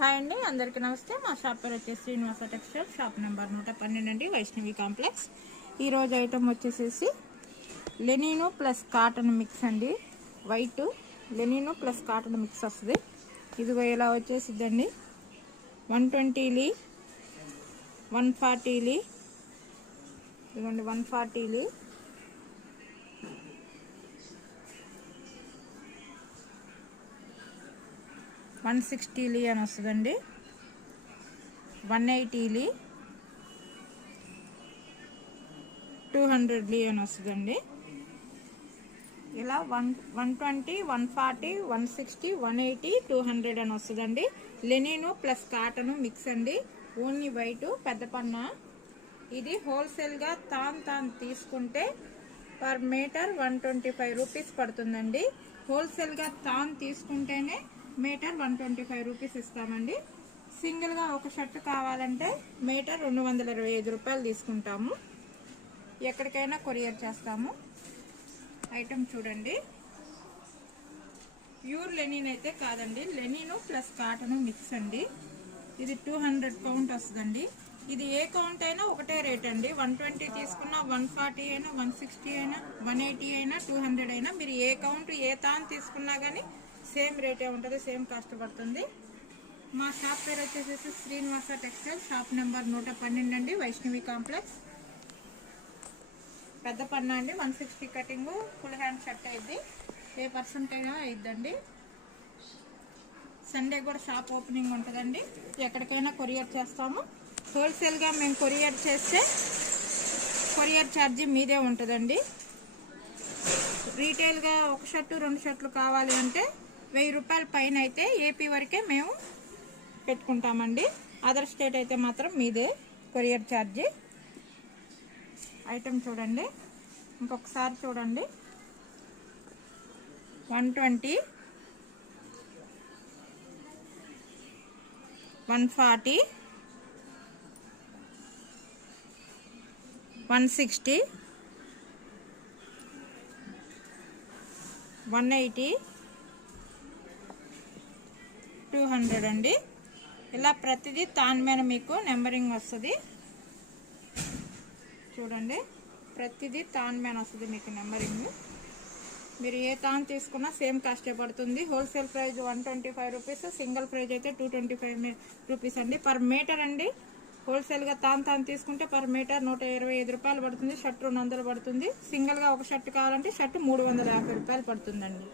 Hi అండి, అందరికీ నమస్తే. మా షాప్ పేరు వచ్చేసి శ్రీనివాస టెక్స్టైల్, షాప్ నెంబర్ 112 అండి, వైష్ణవి కాంప్లెక్స్. ఈరోజు ఐటమ్ వచ్చేసేసి లెనిన్ ప్లస్ కాటన్ మిక్స్ అండి. White Lenin plus cotton mix వస్తుంది. ఇదిగో ఇలా వచ్చేసిద్దండి. 120 140 ఇదిగోండి 140 160 అని వస్తుందండి. 180 200 అని వస్తుందండి. ఇలా 120 140 160 180 200 అని వస్తుందండి. లెనిన్ ప్లస్ కాటన్ మిక్స్ అండి. ఓన్లీ వైట్ పెద్ద పన్న. ఇది హోల్సేల్గా తాన్ తీసుకుంటే పర్ మీటర్ 125 రూపీస్ పడుతుందండి. హోల్సేల్గా తాన్ తీసుకుంటేనే మీటర్ 125 రూపీస్ ఇస్తామండి. సింగిల్గా ఒక షర్ట్ కావాలంటే మీటర్ 225 రూపాయలు తీసుకుంటాము. ఎక్కడికైనా కొరియర్ చేస్తాము. ఐటమ్ చూడండి, ప్యూర్ లెనిన్ అయితే కాదండి, లెనిన్ ప్లస్ కాటన్ మిక్స్ అండి. ఇది 200 కౌంట్ వస్తుందండి. ఇది ఏ కౌంట్ అయినా ఒకటే రేట్ అండి. 120 తీసుకున్నా 140 అయినా 160 అయినా 180 అయినా 200 అయినా మీరు ఏ కౌంట్ ఏ తాను తీసుకున్నా కానీ సేమ్ రేటే ఉంటుంది, సేమ్ కాస్ట్ పడుతుంది. మా షాప్ పేరు వచ్చేసి శ్రీనివాస టెక్స్టైల్, షాప్ నెంబర్ 112 అండి, వైష్ణవి కాంప్లెక్స్. పెద్ద పన్న అండి. 160 కటింగ్ ఫుల్ హ్యాండ్ షర్ట్ అయింది. ఏ పర్సెంటేజ్ అయిద్దండి. సండే కూడా షాప్ ఓపెనింగ్ ఉంటుందండి. ఎక్కడికైనా కొరియర్ చేస్తాము. హోల్సేల్గా మేము కొరియర్ చేస్తే కొరియర్ ఛార్జీ మీదే ఉంటుందండి. రీటైల్గా ఒక షర్టు 2 షర్ట్లు కావాలి అంటే 1000 రూపాయల పైన అయితే ఏపీ వరకే మేము పెట్టుకుంటామండి. అదర్ స్టేట్ అయితే మాత్రం మీదే కొరియర్ ఛార్జీ. ఐటమ్ చూడండి, ఇంకొకసారి చూడండి. 120 140 160 180 200 అండి. ఇలా ప్రతిదీ తాన్ మీద మీకు నెంబరింగ్ వస్తుంది. చూడండి, ప్రతిదీ తాన్ మీద వస్తుంది మీకు నెంబరింగ్. మీరు ఏ తాన్ తీసుకున్నా సేమ్ కాస్టే పడుతుంది. Wholesale price 125 rupees, single price అయితే 225 రూపీస్ అండి పర్ మీటర్ అండి. హోల్సేల్గా తాను తీసుకుంటే పర్ మీటర్ 125 రూపాయలు పడుతుంది. షర్ట్ 200 పడుతుంది. సింగిల్గా ఒక షర్ట్ కావాలంటే షర్ట్ 350 రూపాయలు పడుతుందండి.